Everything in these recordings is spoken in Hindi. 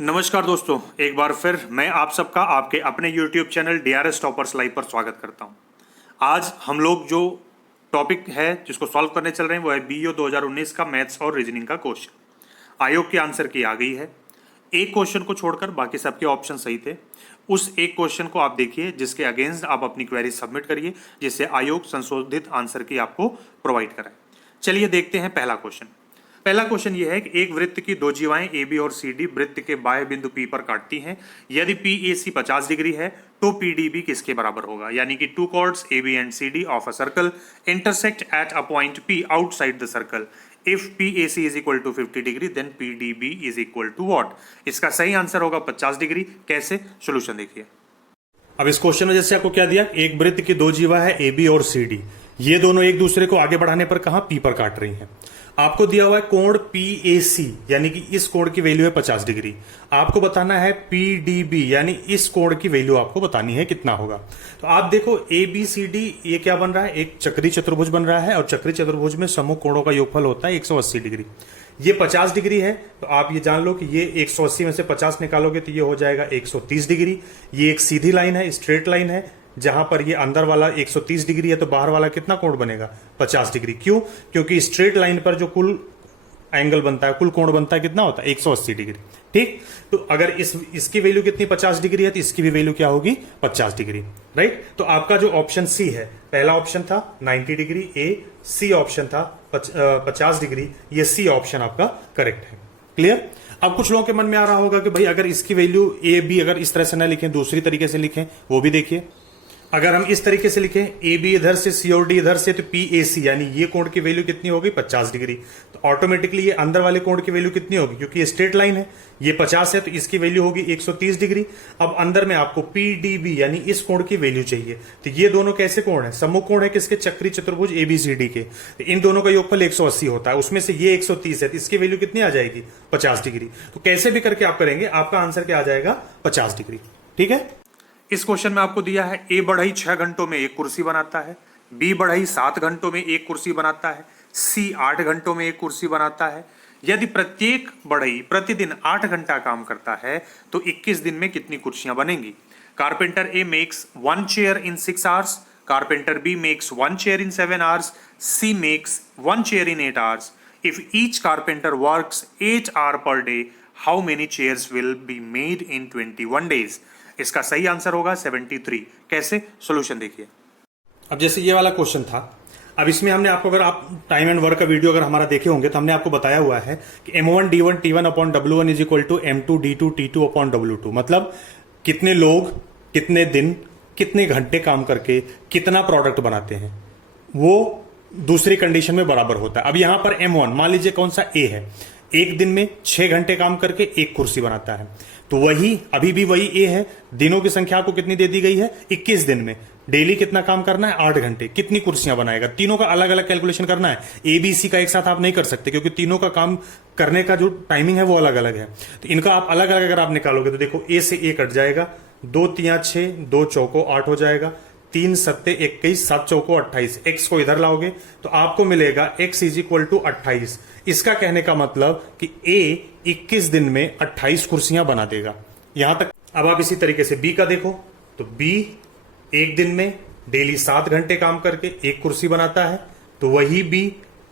नमस्कार दोस्तों, एक बार फिर मैं आप सबका आपके अपने YouTube channel DRS toppers live पर स्वागत करता हूं। आज हम लोग जो टॉपिक है जिसको सॉल्व करने चल रहे हैं वो है BEO 2019 का मैथ्स और रीजनिंग का क्वेश्चन। आयोग के आंसर की आ गई है। एक क्वेश्चन को छोड़कर बाकी सबके ऑप्शन सही थे। उस एक क्वेश्चन को आप देखिए जिसके अगेंस्ट आप अपनी क्वेरी सबमिट करिए, जिससे आयोग संशोधित आंसर की आपको प्रोवाइड कराए। चलिए देखते हैं पहला क्वेश्चन। पहला क्वेश्चन यह है कि एक वृत्त की दो जीवाएं ए बी और सी डी वृत्त के बाह्य बिंदु पी पर काटती हैं। यदि पी ए सी 50 डिग्री है तो पी डी बी किसके बराबर होगा? यानी कि two chords A B and C D of a circle intersect at a point P outside the circle. If P A C is equal to 50 degree then P D B is equal to what? इसका सही आंसर होगा 50 डिग्री। कैसे? सोल्यूशन देखिए। अब इस क्वेश्चन में जैसे आपको क्या दिया, एक वृत्त की दो जीवा है ए बी और सी डी, ये दोनों एक दूसरे को आगे बढ़ाने पर कहां पी पर काट रही हैं। आपको दिया हुआ है कोण पी ए सी, यानी कि इस कोण की वैल्यू है 50 डिग्री। आपको बताना है पी डी बी, यानी इस कोण की वैल्यू आपको बतानी है कितना होगा। तो आप देखो ए बी सी डी ये क्या बन रहा है, एक चक्री चतुर्भुज बन रहा है और चक्री चतुर्भुज में समूह कोणों का योगफल होता है 180 डिग्री। ये 50 डिग्री है तो आप ये जान लो कि ये 180 में से 50 निकालोगे तो ये हो जाएगा 130 डिग्री। ये एक सीधी लाइन है, स्ट्रेट लाइन है, जहां पर ये अंदर वाला 130 डिग्री है तो बाहर वाला कितना कोण बनेगा? 50 डिग्री। क्यों? क्योंकि स्ट्रेट लाइन पर जो कुल एंगल बनता है, कुल कोण बनता है कितना होता है? 180 डिग्री। ठीक, तो अगर इसकी वैल्यू कितनी 50 डिग्री है तो इसकी भी वैल्यू क्या होगी? 50 डिग्री। राइट, तो आपका जो ऑप्शन सी है, पहला ऑप्शन था 90 डिग्री ए, सी ऑप्शन था 50 डिग्री, ये सी ऑप्शन आपका करेक्ट है। क्लियर? अब कुछ लोगों के मन में आ रहा होगा कि भाई अगर इसकी वैल्यू ए बी अगर इस तरह से ना लिखें, दूसरी तरीके से लिखें, वो भी देखिए। अगर हम इस तरीके से लिखें ए बी इधर से सी और डी इधर से, तो पी ए सी यानी ये कोण की वैल्यू कितनी होगी? 50 डिग्री। तो ऑटोमेटिकली ये अंदर वाले कोण की वैल्यू कितनी होगी? क्योंकि ये स्ट्रेट लाइन है, ये 50 है तो इसकी वैल्यू होगी 130 डिग्री। अब अंदर में आपको पी डी बी यानी इस कोण की वैल्यू चाहिए। तो ये दोनों कैसे कोण है? सम्मुख कोण है किसके? चक्री चतुर्भुज ए बी सी डी के। तो इन दोनों का योगफल 180 होता है, उसमें से ये 130 है तो इसकी वैल्यू कितनी आ जाएगी? 50 डिग्री। तो कैसे भी करके आप करेंगे, आपका आंसर क्या आ जाएगा? 50 डिग्री। ठीक है। इस क्वेश्चन में आपको दिया है ए बढ़ई 6 घंटों में एक कुर्सी बनाता है, बी बढ़ई 7 घंटों में एक कुर्सी बनाता है, सी 8 घंटों में एक कुर्सी बनाता है। यदि प्रत्येक बढ़ई प्रतिदिन 8 घंटा काम करता है तो 21 दिन में कितनी कुर्सियां बनेंगी? Carpenter A makes 1 chair in 6 hours, carpenter B makes 1 chair in 7 hours, C makes 1 chair in 8 hours. If each carpenter works 8 hour per day, how many chairs will be made in 21 days? इसका सही आंसर होगा 73। कैसे? सॉल्यूशन देखिए। अब जैसे ये वाला क्वेश्चन था, अब इसमें हमने आपको, अगर आप टाइम एंड वर्क का वीडियो अगर हमारा देखे होंगे तो हमने आपको बताया हुआ है कि M1 D1 T1 upon W1 is equal to M2 D2 T2 upon W2। मतलब कितने लोग कितने दिन कितने घंटे काम करके कितना प्रोडक्ट बनाते हैं, वो दूसरी कंडीशन में बराबर होता है। अब यहां पर M1 मान लीजिए कौन सा A है, एक दिन में 6 घंटे काम करके एक कुर्सी बनाता है, तो वही अभी भी वही ए है। दिनों की संख्या को कितनी दे दी गई है? 21 दिन में डेली कितना काम करना है? 8 घंटे। कितनी कुर्सियां बनाएगा? तीनों का अलग अलग कैलकुलेशन करना है। ए बी सी का एक साथ आप नहीं कर सकते क्योंकि तीनों का काम करने का जो टाइमिंग है वो अलग अलग है। तो इनका आप अलग अलग अगर आप निकालोगे तो देखो ए से ए कट जाएगा, 2 तिया 6, 2 चौको 8 हो जाएगा, 3 सत्ते 21, 7 चौको 28। एक्स को इधर लाओगे तो आपको मिलेगा x इज इक्वल टू 28। इसका कहने का मतलब कि a 21 दिन में 28 कुर्सियां बना देगा। यहां तक। अब आप इसी तरीके से b का देखो तो b एक दिन में डेली 7 घंटे काम करके एक कुर्सी बनाता है, तो वही b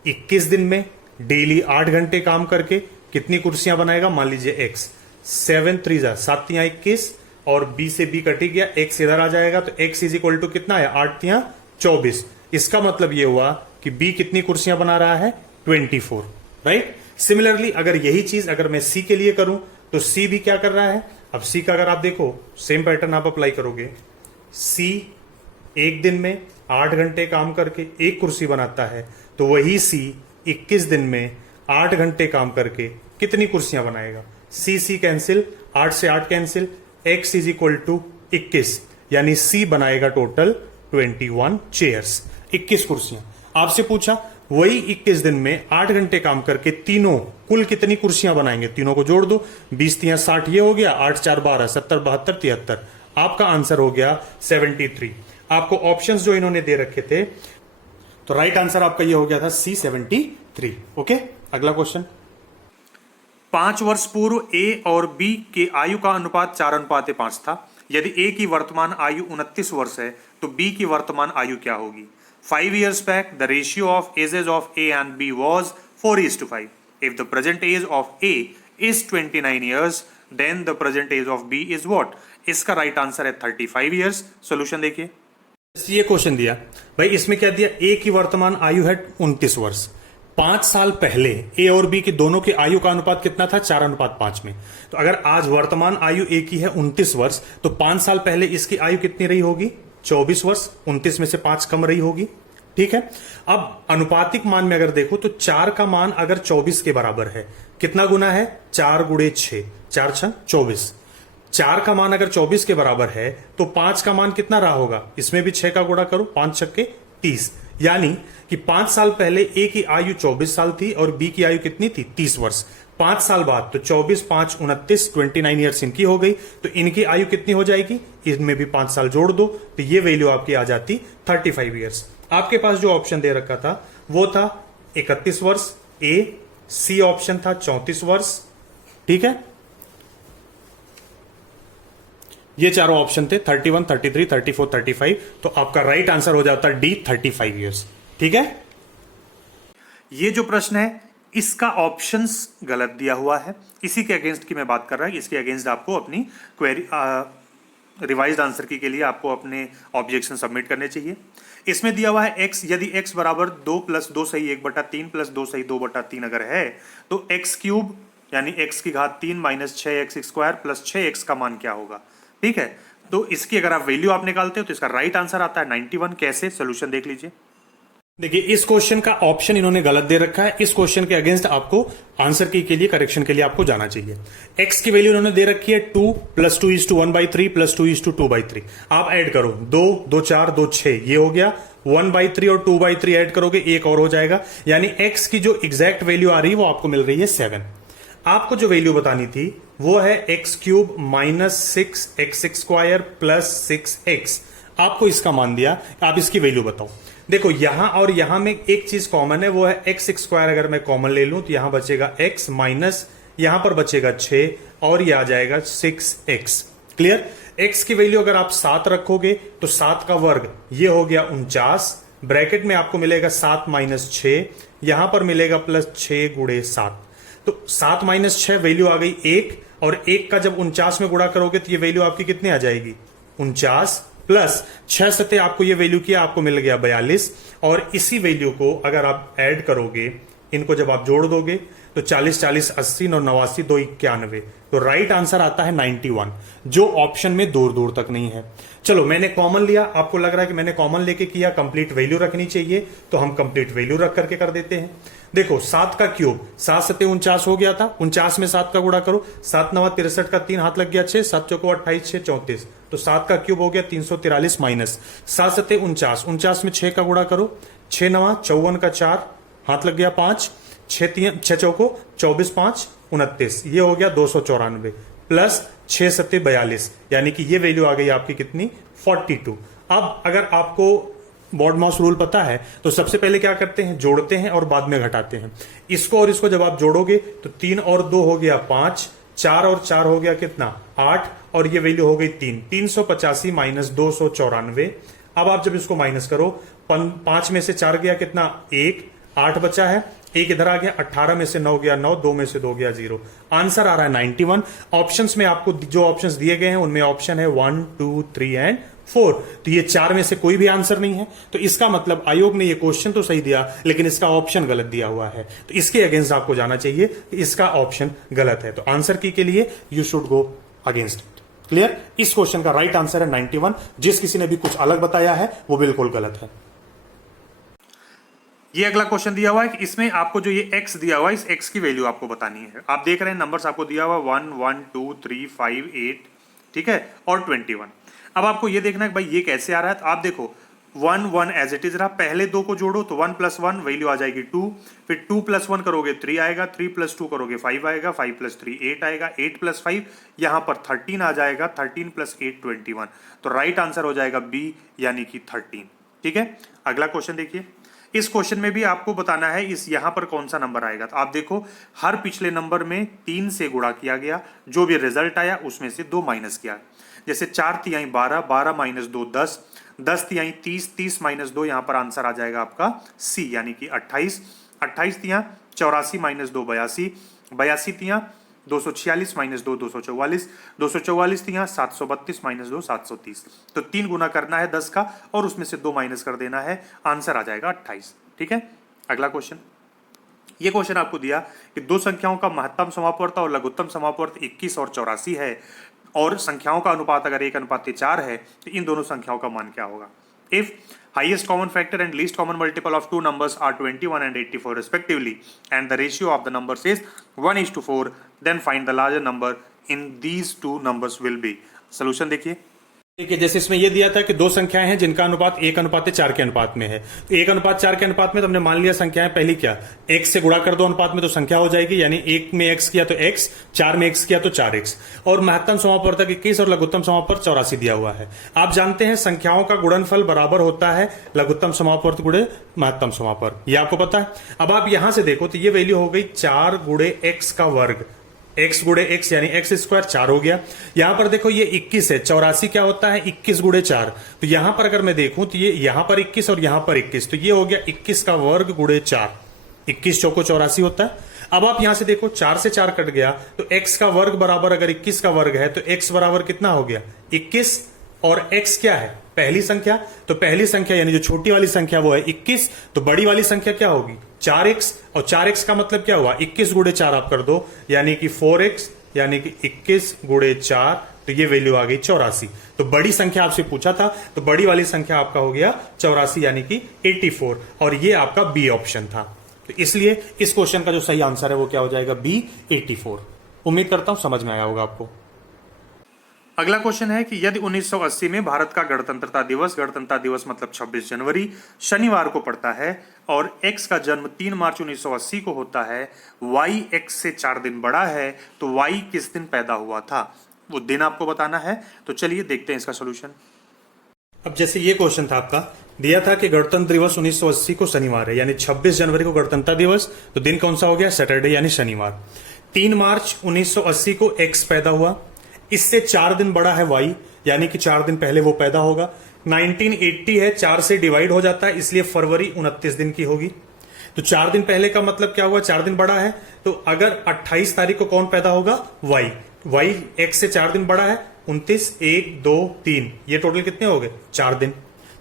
21 दिन में डेली 8 घंटे काम करके कितनी कुर्सियां बनाएगा? मान लीजिए x 7 3 7 तिया 21 और b से b कटी गया, x इधर आ जाएगा तो x इज इक्वल टू कितना है? 8 तिया 24। इसका मतलब ये हुआ कि b कितनी कुर्सियां बना रहा है? 24। राइट। सिमिलरली अगर यही चीज अगर मैं c के लिए करूं तो c भी क्या कर रहा है? अब c का अगर आप देखो सेम पैटर्न आप अप्लाई करोगे, c एक दिन में 8 घंटे काम करके एक कुर्सी बनाता है, तो वही c 21 दिन में 8 घंटे काम करके कितनी कुर्सियां बनाएगा? c कैंसिल, 8 से 8 cancel, x is equal to 21, यानी c बनाएगा टोटल 21 चेयर्स, 21 कुर्सियां। आपसे पूछा वही 21 दिन में 8 घंटे काम करके तीनों कुल कितनी कुर्सियां बनाएंगे? तीनों को जोड़ दो, 20 तिया 60 ये हो गया, 8 4 12, 70 72 73। आपका आंसर हो गया 73। आपको ऑप्शंस जो इन्होंने दे रखे थे, तो राइट आंसर आपका ये हो गया था C 73। ओके, अगला क्वेश्चन। 5 वर्ष पूर्व ए और बी के आयु का अनुपात 4:5 था। यदि ए की वर्तमान आयु 29 वर्ष है तो बी की वर्तमान आयु क्या होगी? 5 years back, the ratio of ages of A and B was 4:5. If the present age of A is 29 years, then the present age of B is what? इसका राइट आंसर है 35 years. सोल्यूशन देखिए, ये क्वेश्चन दिया भाई, इसमें क्या दिया? ए की वर्तमान आयु है 29 वर्ष। 5 साल पहले ए और बी की दोनों की आयु का अनुपात कितना था? 4:5 में। तो अगर आज वर्तमान आयु ए की है 29 वर्ष, तो 5 साल पहले इसकी आयु कितनी रही होगी? 24 वर्ष। 29 में से 5 कम रही होगी, ठीक है। अब अनुपातिक मान में अगर देखो तो 4 का मान अगर 24 के बराबर है, कितना गुना है? 4 गुणे 6, 4 6 24। 4 का मान अगर 24 के बराबर है तो 5 का मान कितना रहा होगा? इसमें भी 6 का गुणा करो, 5 छक्के 30। यानी कि 5 साल पहले ए की आयु 24 साल थी और बी की आयु कितनी थी? 30 वर्ष। 5 साल बाद तो 24 5 29, 29 ईयर्स इनकी हो गई, तो इनकी आयु कितनी हो जाएगी? इनमें भी 5 साल जोड़ दो तो ये वैल्यू आपकी आ जाती 35 ईयर्स। आपके पास जो ऑप्शन दे रखा था वो था 31 वर्ष ए, सी ऑप्शन था 34 वर्ष, ठीक है। ये चारों ऑप्शन थे 31, 33, 34, 35। तो आपका राइट आंसर हो जाता डी 35 ईयर्स, ठीक है। ये जो प्रश्न है इसका ऑप्शंस गलत दिया हुआ है, इसी के अगेंस्ट की मैं बात कर रहा हूं। इसके अगेंस्ट आपको अपनी क्वेरी रिवाइज्ड आंसर के लिए आपको अपने ऑब्जेक्शन सबमिट करने चाहिए। इसमें दिया हुआ है x, यदि x बराबर 2 + 2 सही 1/3 + 2 सही 2/3 अगर है तो x³ यानी x की घात 3 - 6x² + 6x का मान क्या होगा? ठीक है, तो इसकी अगर आप वैल्यू आप निकालते हो तो इसका राइट आंसर आता है 91। कैसे? सोल्यूशन देख लीजिए। देखिए, इस क्वेश्चन का ऑप्शन इन्होंने गलत दे रखा है। इस क्वेश्चन के अगेंस्ट आपको आंसर की के लिए करेक्शन के लिए आपको जाना चाहिए। x की वैल्यू इन्होंने दे रखी है 2 + 2 = 1/3 + 2 = 2/3। आप ऐड करो 2 2 4 2 6, ये हो गया 1/3 और 2/3 ऐड करोगे एक और हो जाएगा, यानी x की जो एग्जैक्ट वैल्यू आ रही है वो आपको मिल रही है 7। आपको जो वैल्यू बतानी थी वो है x³ - 6x² + 6x। आपको इसका मान दिया, आप इसकी वैल्यू बताओ। देखो, यहां और यहां में एक चीज कॉमन है, वो है x²। अगर मैं कॉमन ले लूं तो यहां बचेगा x माइनस यहां पर बचेगा 6 और ये आ जाएगा 6x। क्लियर? x की वैल्यू अगर आप 7 रखोगे तो 7 का वर्ग ये हो गया 49। ब्रैकेट में आपको मिलेगा 7 - 6, यहां पर मिलेगा +6 × 7। तो 7 - 6 वैल्यू आ गई 1, और 1 का जब 49 में गुणा करोगे तो ये वैल्यू आपकी कितनी आ जाएगी? 49 प्लस 6 सते आपको ये वैल्यू किया, आपको मिल गया 42। और इसी वैल्यू को अगर आप ऐड करोगे, इनको जब आप जोड़ दोगे तो 40 40 80 और 89 2 91, तो राइट आंसर आता है 91, जो ऑप्शन में दूर दूर तक नहीं है। चलो, मैंने कॉमन लिया, आपको लग रहा है कि मैंने कॉमन लेके किया, कंप्लीट वैल्यू रखनी चाहिए, तो हम कंप्लीट वैल्यू रख करके कर देते हैं। देखो, 7 का क्यूब 7 सते 49 हो गया था, 49 में 7 का गुणा करो, 7 9 63 का 3 हाथ लग गया 6, 7 चौको 28, 6 34, तो 7 का क्यूब हो गया 343 माइनस 7 सते 49, 49 में 6 का गुणा करो, 6 9 54 का 4 हाथ लग गया 5, 6 चौको 24 5 29, ये हो गया 294 प्लस 6 सत्ते 42, यानी कि ये वैल्यू आ गई आपकी कितनी? 42। अब अगर आपको बॉड मास रूल पता है तो सबसे पहले क्या करते हैं? जोड़ते हैं और बाद में घटाते हैं। इसको और इसको जब आप जोड़ोगे तो 3 और 2 हो गया 5, 4 और 4 हो गया कितना? 8, और ये वैल्यू हो गई 3, 385 माइनस 294। अब आप जब इसको माइनस करो, 5 में से 4 गया कितना? 1, 8 बचा है, 1 इधर आ गया, 18 में से 9 गया 9, 2 में से 2 गया 0। आंसर आ रहा है 91। ऑप्शंस में आपको जो ऑप्शंस दिए गए हैं उनमें ऑप्शन है 1 2 3 एंड 4, तो ये 4 में से कोई भी आंसर नहीं है। तो इसका मतलब आयोग ने ये क्वेश्चन तो सही दिया लेकिन इसका ऑप्शन गलत दिया हुआ है, तो इसके अगेंस्ट आपको जाना चाहिए, इसका ऑप्शन गलत है। तो आंसर की के लिए you should go against it. Clear? इस क्वेश्चन का राइट आंसर है 91। जिस किसी ने भी कुछ अलग बताया है वो बिल्कुल गलत है। ये अगला क्वेश्चन दिया हुआ है कि इसमें आपको जो ये x दिया हुआ है, इस x की वैल्यू आपको बतानी है। आप देख रहे हैं नंबर्स आपको दिया हुआ 1 1 2 3 5 8, ठीक है, और 21। अब आपको ये देखना है कि भाई ये कैसे आ रहा है। तो आप देखो 1 1 एज इट इज रहा, पहले दो को जोड़ो तो 1 + 1 वैल्यू आ जाएगी 2, फिर 2 + 1 करोगे 3 आएगा, 3 + 2 करोगे 5 आएगा, 5 + 3 8 आएगा, 8 + 5 यहाँ पर 13 आ जाएगा, 13 + 8 21। तो राइट आंसर हो जाएगा बी यानी कि 13। ठीक है, अगला क्वेश्चन देखिए। इस क्वेश्चन में भी आपको बताना है इस यहाँ पर कौन सा नंबर आएगा। तो आप देखो हर पिछले नंबर में 3 से गुणा किया गया, जो भी रिजल्ट आया उसमें से 2 माइनस किया। जैसे 4 तिहाई 12, 12 माइनस 2 10, 10 तिहाई 30, 30 माइनस 2, यहाँ पर आंसर आ जाएगा आपका सी यानी कि 28। 28 तिहां 84 माइनस 2 82, 82 तिहां 246 माइनस 2 244, 244 तिहां 732 माइनस 2 730। तो 3 गुना करना है 10 का और उसमें से 2 माइनस कर देना है, आंसर आ जाएगा 28। ठीक है, अगला क्वेश्चन। ये क्वेश्चन आपको दिया कि दो संख्याओं का महत्तम समापवर्त और लघुत्तम समापवर्त 21 और 84 है और संख्याओं का अनुपात अगर 1:4 है तो इन दोनों संख्याओं का मान क्या होगा। If highest common factor and least common multiple of two numbers are 21 and 84 respectively and the ratio of the numbers is 1:4, then find the larger number in these two numbers will be। solution देखिए जैसे इसमें ये दिया था कि दो संख्याएं हैं जिनका अनुपात 1:4 के अनुपात में है। तो 1:4 के अनुपात में तो हमने मान लिया संख्याएं पहली क्या, x से गुणा कर दो अनुपात में तो संख्या हो जाएगी, यानी 1 में x किया तो x, 4 में x किया तो 4x। और महत्तम समापवर्तक 21 और लघुत्तम समापवर्तक 84 दिया हुआ है। आप जानते हैं संख्याओं का गुणनफल बराबर होता है लघुत्तम समापवर्तक गुणे महत्तम समापवर्तक, ये आपको पता है। अब आप यहां से देखो तो ये वैल्यू हो गई 4 गुणे x का वर्ग, x गुणे x यानी x स्क्वायर 4 हो गया। यहां पर देखो ये 21 है, 84 क्या होता है 21 गुणे 4। तो यहां पर अगर मैं देखूं तो ये यहां पर 21 और यहां पर 21, तो ये हो गया 21 का वर्ग गुणे 4, 21 चौको 84 होता है। अब आप यहां से देखो 4 से 4 कट गया तो x का वर्ग बराबर अगर 21 का वर्ग है तो x बराबर कितना हो गया 21, और x क्या है पहली संख्या, तो पहली संख्या यानी जो छोटी वाली संख्या वो है 21, तो बड़ी वाली संख्या क्या होगी 4x, और 4x का मतलब क्या हुआ 21 गुणे 4 आप कर दो यानी कि 4x, यानी कि 21 गुणे 4, तो ये वैल्यू आ गई 84। तो बड़ी संख्या आपसे पूछा था तो बड़ी वाली संख्या आपका हो गया 84 यानी कि 84, और ये आपका बी ऑप्शन था। तो इसलिए इस क्वेश्चन का जो सही आंसर है वो क्या हो जाएगा बी 84। उम्मीद करता हूं समझ में आया होगा आपको। अगला क्वेश्चन है कि यदि 1980 में भारत का गणतंत्रता दिवस मतलब 26 जनवरी शनिवार को पड़ता है और x का जन्म 3 मार्च 1980 को होता है, y x से 4 दिन बड़ा है, तो y किस दिन पैदा हुआ था, वो दिन आपको बताना है। तो चलिए देखते हैं इसका सोल्यूशन। अब जैसे ये क्वेश्चन था आपका, दिया था कि गणतंत्र दिवस 1980 को शनिवार है, यानी 26 जनवरी को गणतंत्रता दिवस, तो दिन कौन सा हो गया सैटरडे यानी शनिवार। 3 मार्च 1980 को x पैदा हुआ, इससे 4 दिन बड़ा है y, यानी कि 4 दिन पहले वो पैदा होगा। 1980 है, 4 से डिवाइड हो जाता है, इसलिए फरवरी 29 दिन की होगी। तो 4 दिन पहले का मतलब क्या हुआ 4 दिन बड़ा है, तो अगर 28 तारीख को कौन पैदा होगा y x से 4 दिन बड़ा है, 29, 1 2 3, ये टोटल कितने हो गए 4 दिन।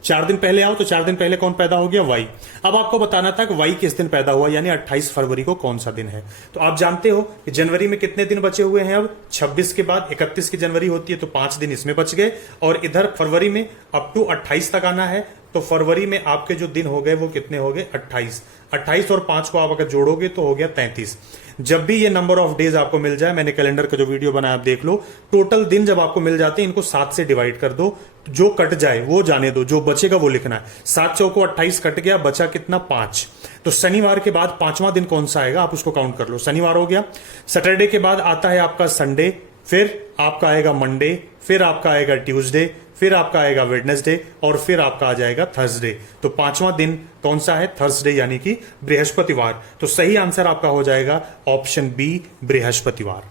4 दिन पहले आओ तो 4 दिन पहले कौन पैदा हो गया y। अब आपको बताना था कि y किस दिन पैदा हुआ, यानी 28 फरवरी को कौन सा दिन है। तो आप जानते हो कि जनवरी में कितने दिन बचे हुए हैं, अब 26 के बाद 31 की जनवरी होती है तो 5 दिन इसमें बच गए, और इधर फरवरी में अप टू 28 तक आना है, तो फरवरी में आपके जो दिन हो गए वो कितने हो गए 28। 28 और 5 को आप अगर जोड़ोगे तो हो गया 33। जब भी ये नंबर ऑफ डेज आपको मिल जाए, मैंने कैलेंडर का जो वीडियो बनाया आप देख लो, टोटल दिन जब आपको मिल जाते हैं इनको 7 से डिवाइड कर दो, जो कट जाए वो जाने दो, जो बचेगा वो लिखना है। 7 चौको 28 कट गया, बचा कितना 5। तो शनिवार के बाद 5वां दिन कौन सा आएगा आप उसको काउंट कर लो। शनिवार हो गया, सैटरडे के बाद आता है आपका संडे, फिर आपका आएगा मंडे, फिर आपका आएगा ट्यूसडे, फिर आपका आएगा वेडनेसडे, और फिर आपका आ जाएगा थर्सडे। तो 5वां दिन कौन सा है थर्सडे यानी कि बृहस्पतिवार। तो सही आंसर आपका हो जाएगा ऑप्शन बी बृहस्पतिवार।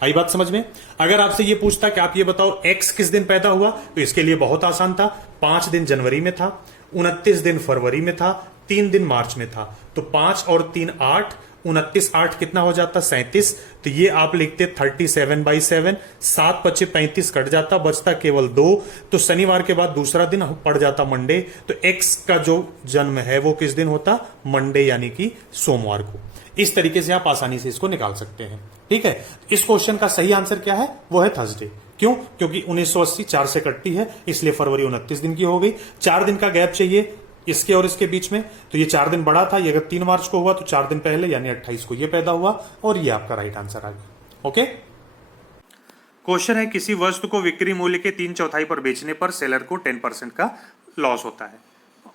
आई बात समझ में। अगर आपसे ये पूछता कि आप ये बताओ x किस दिन पैदा हुआ, तो इसके लिए बहुत आसान था। 5 दिन जनवरी में था, 29 दिन फरवरी में था, 3 दिन मार्च में था। तो 5 और 3 8, 29 8 कितना हो जाता 37। तो ये आप लिखते 37/7, 7 25 35 कट जाता, बचता केवल 2। तो शनिवार के बाद दूसरा दिन पड़ जाता मंडे। तो x का जो जन्म है वो किस दिन होता मंडे यानी कि सोमवार को। इस तरीके से आप आसानी से इसको निकाल सकते हैं। ठीक है, इस क्वेश्चन का सही आंसर क्या है वो है थर्सडे। क्यों? क्योंकि 1980 4 से कटती है, इसलिए फरवरी 29 दिन की हो गई। 4 दिन का गैप चाहिए इसके और इसके बीच में, तो ये 4 दिन बड़ा था। ये अगर 3 मार्च को हुआ तो 4 दिन पहले यानी 28 को ये पैदा हुआ, और ये आपका राइट आंसर आ गया। ओके। क्वेश्चन है किसी वस्तु को बिक्री मूल्य के 3/4 पर बेचने पर सेलर को 10% का लॉस होता है,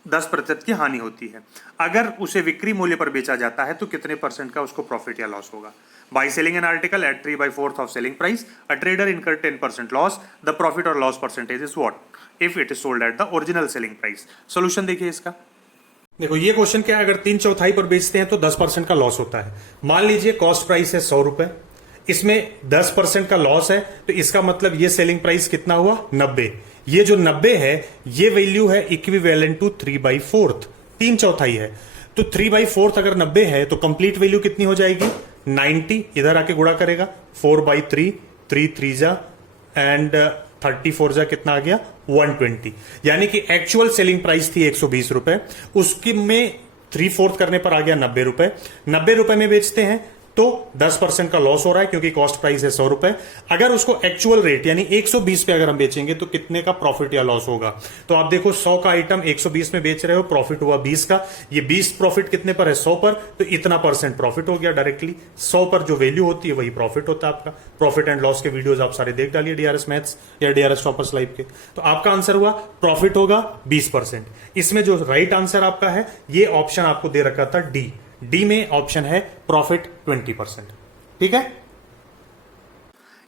10% की हानि होती है। अगर उसे बिक्री मूल्य पर बेचा जाता है तो कितने % का उसको प्रॉफिट या लॉस होगा। By selling an article at 3/4 of selling price, a trader incur 10% loss, the profit और loss percentage is what if it is sold at the original selling price. Solution देखिए इसका। देखो ये क्वेश्चन क्या है, अगर 3/4 पर बेचते हैं तो 10% का लॉस होता है। मान लीजिए कॉस्ट प्राइस है 100 रुपए, इसमें 10% का लॉस है, तो इसका मतलब ये सेलिंग प्राइस कितना हुआ 90। ये जो 90 है ये वैल्यू है इक्विवेलेंट टू 3/4, 3/4 है। तो 3/4 अगर 90 है तो कंप्लीट वैल्यू कितनी हो जाएगी 90। इधर आके गुणा करेगा 4/3, 3 3 जा एंड 34 जा कितना आ गया 120। यानी कि एक्चुअल सेलिंग प्राइस थी 120 रुपए, उसकी में 3/4 करने पर आ गया 90 रुपए। 90 रुपए में बेचते हैं तो 10% का लॉस हो रहा है क्योंकि कॉस्ट प्राइस है 100 रुपए। अगर उसको एक्चुअल रेट यानी 120 पे अगर हम बेचेंगे तो कितने का प्रॉफिट या लॉस होगा। तो आप देखो 100 का आइटम 120 में बेच रहे हो, प्रॉफिट हुआ 20 का। ये 20 प्रॉफिट कितने पर है 100 पर, तो इतना परसेंट प्रॉफिट हो गया डायरेक्टली। 100 पर जो वैल्यू होती है वही प्रॉफिट होता है आपका। प्रॉफिट एंड लॉस के वीडियोज आप सारे देख डालिए डीआरएस मैथ्स या डीआरएस टॉपर्स लाइव के। तो आपका आंसर हुआ प्रॉफिट होगा 20%। इसमें जो राइट आंसर आपका है ये ऑप्शन आपको दे रखा था डी में ऑप्शन है प्रॉफिट 20%। ठीक है।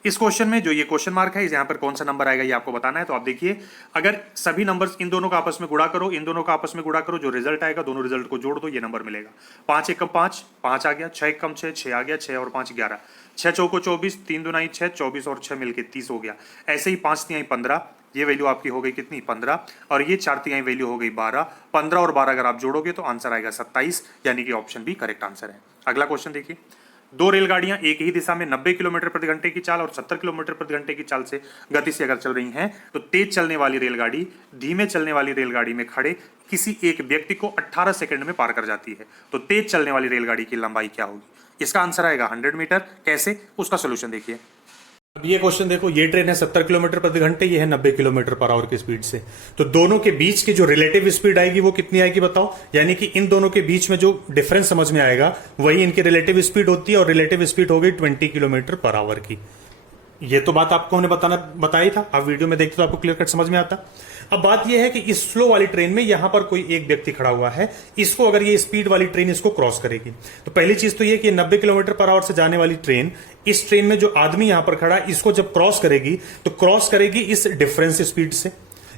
इस क्वेश्चन में जो ये क्वेश्चन मार्क है यहां पर कौन सा नंबर आएगा ये आपको बताना है। तो आप देखिए, अगर सभी नंबर्स इन दोनों का आपस में गुणा करो, इन दोनों का आपस में गुणा करो, जो रिजल्ट आएगा दोनों रिजल्ट को जोड़ दो, ये नंबर मिलेगा। 5 एकम 5, 5 आ गया। 6 एकम 6, 6 आ गया। 6 और 5 11। 6 चौको 24, 3 दूना 6, 24 और 6 मिलके 30 हो गया। ऐसे ही 5 तिहाई 15, ये वैल्यू आपकी हो गई कितनी 15, और ये 4 तिहाई वैल्यू हो गई 12। 15 और 12 अगर आप जोड़ोगे तो आंसर आएगा 27, यानी कि ऑप्शन बी करेक्ट आंसर है। अगला क्वेश्चन देखिए, दो रेलगाड़ियां एक ही दिशा में 90 किलोमीटर प्रति घंटे की चाल और 70 किलोमीटर प्रति घंटे की चाल से गति से अगर चल रही हैं तो तेज चलने वाली रेलगाड़ी धीमे चलने वाली रेलगाड़ी में खड़े किसी एक व्यक्ति को 18 सेकंड में पार कर जाती है। तो तेज चलने वाली रेलगाड़ी की लंबाई क्या होगी? इसका आंसर आएगा 100 मीटर। कैसे, उसका सोल्यूशन देखिए। अब ये क्वेश्चन देखो, ये ट्रेन है 70 किलोमीटर प्रति घंटे, ये है 90 किलोमीटर पर आवर की स्पीड से। तो दोनों के बीच की जो रिलेटिव स्पीड आएगी वो कितनी आएगी बताओ। यानी कि इन दोनों के बीच में जो डिफरेंस समझ में आएगा वही इनकी रिलेटिव स्पीड होती है, और रिलेटिव स्पीड हो गई 20 किलोमीटर पर आवर की। ये तो बात आपको हमने बताया था, आप वीडियो में देखते तो आपको क्लियर कट समझ में आता। अब बात यह है कि इस स्लो वाली ट्रेन में यहां पर कोई एक व्यक्ति खड़ा हुआ है, इसको अगर ये स्पीड वाली ट्रेन इसको क्रॉस करेगी तो पहली चीज तो ये कि 90 किलोमीटर पर आवर से जाने वाली ट्रेन, इस ट्रेन में जो आदमी यहां पर खड़ा है इसको जब क्रॉस करेगी तो क्रॉस करेगी इस डिफरेंस स्पीड से,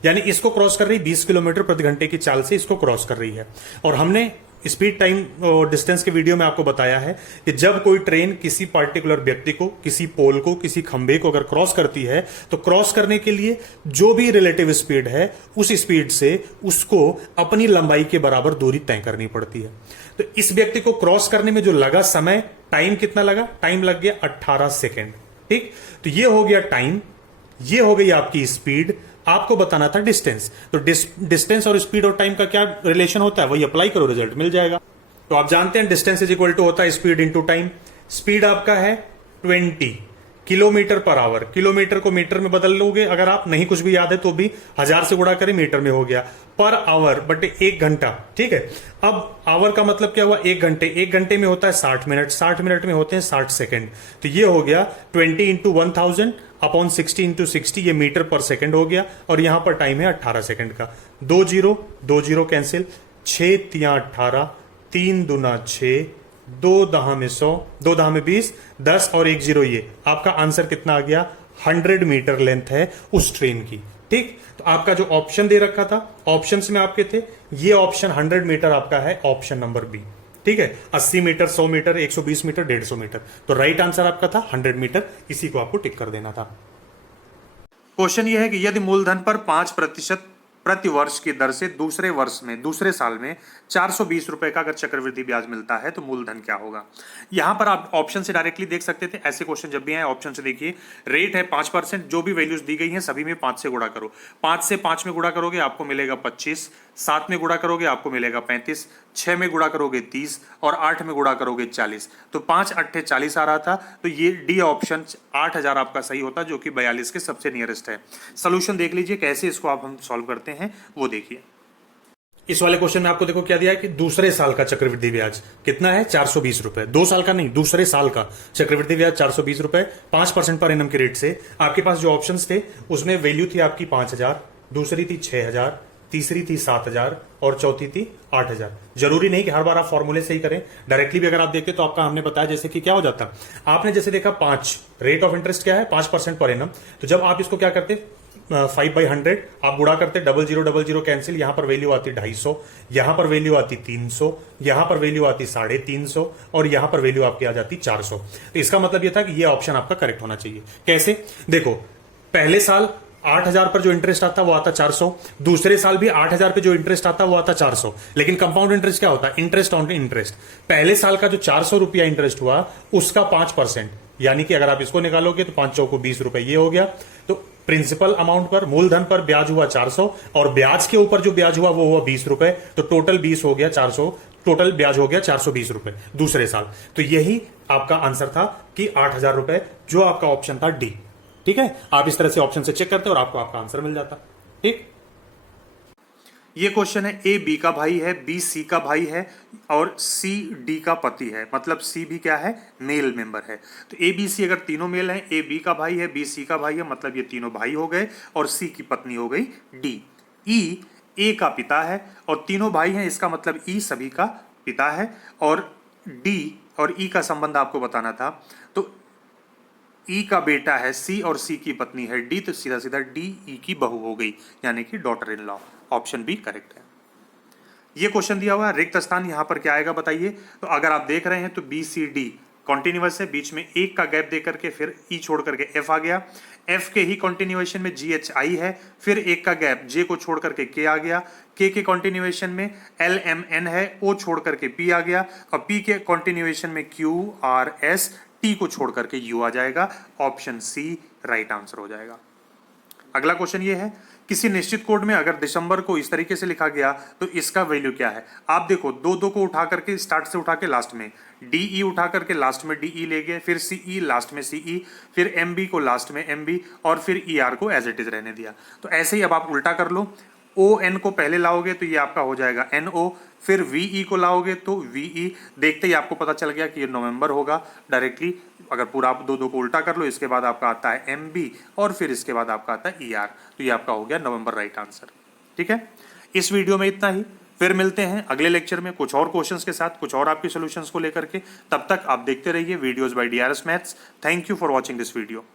यानी इसको क्रॉस कर रही 20 किलोमीटर प्रति घंटे की चाल से इसको क्रॉस कर रही है। और हमने स्पीड टाइम और डिस्टेंस के वीडियो में आपको बताया है कि जब कोई ट्रेन किसी पार्टिकुलर व्यक्ति को, किसी पोल को, किसी खंबे को अगर क्रॉस करती है तो क्रॉस करने के लिए जो भी रिलेटिव स्पीड है उस स्पीड से उसको अपनी लंबाई के बराबर दूरी तय करनी पड़ती है। तो इस व्यक्ति को क्रॉस करने में जो लगा समय, टाइम कितना लगा? टाइम लग गया 18 सेकेंड। ठीक, तो ये हो गया टाइम, ये हो गई आपकी स्पीड। आपको बताना था डिस्टेंस, तो डिस्टेंस और स्पीड और टाइम का क्या रिलेशन होता है वही अप्लाई करो, रिजल्ट मिल जाएगा। तो आप जानते हैं डिस्टेंस इज इक्वल टू होता है स्पीड इंटू टाइम। स्पीड आपका है 20 किलोमीटर पर आवर। किलोमीटर को मीटर में बदल लोगे अगर आप, नहीं कुछ भी याद है तो भी 1000 से गुणा करें मीटर में हो गया पर आवर बटे 1 घंटा। ठीक है, अब आवर का मतलब क्या हुआ 1 घंटे। 1 घंटे में होता है 60 मिनट, 60 मिनट में होते हैं 60 सेकंड। तो ये हो गया 20 इंटू 1000 अपॉन 60 इंटू 60, ये मीटर पर सेकंड हो गया। और यहां पर टाइम है 18 सेकंड का। 2 0 कैंसिल, 6 तिया 18, 3 दूना 6, 2 दहा में 100, 2 दहा में 20, 10 और 1 0, ये आपका आंसर कितना आ गया 100 मीटर लेंथ है उस ट्रेन की। ठीक, तो आपका जो ऑप्शन दे रखा था, ऑप्शंस में आपके थे, ये ऑप्शन 100 मीटर आपका है ऑप्शन नंबर बी। ठीक है, 80 मीटर, 100 मीटर, 120 मीटर, 150 मीटर। तो राइट आंसर आपका था 100 मीटर, इसी को आपको टिक कर देना था। क्वेश्चन ये है कि यदि मूलधन पर 5% प्रति वर्ष की दर से दूसरे वर्ष में, दूसरे साल में 420 रुपए का अगर चक्रवृद्धि ब्याज मिलता है तो मूलधन क्या होगा? यहां पर आप ऑप्शन से डायरेक्टली देख सकते थे। ऐसे क्वेश्चन जब भी आए ऑप्शन से देखिए। रेट है 5%, जो भी वैल्यूज दी गई हैं सभी में 5 से गुणा करो। 5 से 5 में गुणा करोगे आपको मिलेगा 25, 7 में गुणा करोगे आपको मिलेगा 35, 6 में गुणा करोगे 30 और 8 में गुणा करोगे 40। तो 5 8 40 आ रहा था, तो ये डी ऑप्शन 8000 आपका सही होता, जो कि 42 के सबसे नियरेस्ट है। सोल्यूशन देख लीजिए कैसे इसको आप हम सॉल्व करते हैं वो देखिए। इस वाले क्वेश्चन में आपको देखो क्या दिया है कि दूसरे साल का चक्रवृद्धि ब्याज कितना है 420 रुपए। 2 साल का नहीं, दूसरे साल का चक्रवृद्धि ब्याज 420 रुपए 5% पर एनम के रेट से। आपके पास जो ऑप्शंस थे उसमें वैल्यू थी आपकी 5000, दूसरी थी 6000, तीसरी थी 7000 और चौथी थी 8000। जरूरी नहीं कि हर बार आप फॉर्मूले से ही करें, डायरेक्टली भी अगर आप देखते तो आपका हमने बताया जैसे कि क्या हो जाता, आपने जैसे देखा 5 रेट ऑफ इंटरेस्ट क्या है 5% पर एनम। तो जब आप इसको क्या करते 5/100 आप गुणा करते 0000 कैंसिल, यहां पर वैल्यू आती 250, यहां पर वैल्यू आती 300, यहां पर वैल्यू आती 350 और यहां पर वैल्यू आपकी आ जाती 400। तो इसका मतलब यह था कि यह ऑप्शन आपका करेक्ट होना चाहिए। कैसे? देखो, पहले साल 8,000 पर जो इंटरेस्ट आता वो आता 400, दूसरे साल भी 8,000 पे जो इंटरेस्ट आता वो आता 400। लेकिन कंपाउंड इंटरेस्ट क्या होता है? Interest on interest. पहले साल का जो 400 रुपया इंटरेस्ट हुआ उसका 5%, यानी कि अगर आप इसको निकालोगे तो 5 चौको 20 रुपए ये हो गया। तो प्रिंसिपल अमाउंट पर, मूलधन पर ब्याज हुआ 400 और ब्याज के ऊपर जो ब्याज हुआ वो हुआ 20 रुपए, तो टोटल 20 हो गया 400, टोटल ब्याज हो गया 420 रुपए दूसरे साल। तो यही आपका आंसर था कि 8,000 रुपए, जो आपका ऑप्शन था डी। ठीक है, आप इस तरह से ऑप्शन से चेक करते और आपको आपका आंसर मिल जाता। ठीक, ये क्वेश्चन है, ए बी का भाई है, बी सी का भाई है और सी डी का पति है। मतलब सी भी क्या है? मेल मेंबर है। तो ए बी सी अगर तीनों मेल हैं, ए बी का भाई है, बी सी का भाई है, मतलब ये तीनों भाई हो गए और सी की पत्नी हो गई डी। ई ए का पिता है और तीनों भाई हैं, इसका मतलब ई सभी का पिता है। और डी और ई का संबंध आपको बताना था, तो ई का बेटा है सी और सी की पत्नी है डी, तो सीधा सीधा डी ई की बहू हो गई, यानी कि daughter in law. Option B correct है। ये क्वेश्चन दिया हुआ है, रिक्त स्थान यहां पर क्या आएगा बताइए। तो अगर आप देख रहे हैं तो बी सी डी कॉन्टिन्यूअस है, बीच में एक का गैप देकर के फिर ई छोड़ करके एफ आ गया, एफ के ही कॉन्टिन्यूएशन में जी एच आई है, फिर एक का गैप जे को छोड़ करके के आ गया, के कॉन्टिन्यूएशन में एल एम एन है, ओ छोड़ करके पी आ गया और पी के कॉन्टिन्यूएशन में क्यू आर एस, टी को छोड़ करके यू आ जाएगा। ऑप्शन सी राइट आंसर हो जाएगा। अगला क्वेश्चन ये है, किसी निश्चित कोड में अगर दिसंबर को इस तरीके से लिखा गया तो इसका वैल्यू क्या है? आप देखो, दो को उठा करके स्टार्ट से उठा के लास्ट में डीई उठा करके लास्ट में डीई ले गए, फिर सीई लास्ट में सीई, फिर एमबी को लास्ट में एमबी और फिर ईआर को एज इट इज रहने दिया। तो ऐसे ही अब आप उल्टा कर लो, ओ एन को पहले लाओगे तो ये आपका हो जाएगा एन ओ, फिर वीई को लाओगे तो वीई। देखते ही आपको पता चल गया कि ये नवंबर होगा डायरेक्टली। अगर पूरा आप दो को उल्टा कर लो, इसके बाद आपका आता है एमबी और फिर इसके बाद आपका आता है ईआर, तो ये आपका हो गया नवंबर राइट आंसर। ठीक है, इस वीडियो में इतना ही। फिर मिलते हैं अगले लेक्चर में कुछ और क्वेश्चंस के साथ, कुछ और आपके सॉल्यूशंस को लेकर के। तब तक आप देखते रहिए videos bye DRS maths. Thank you for watching this video.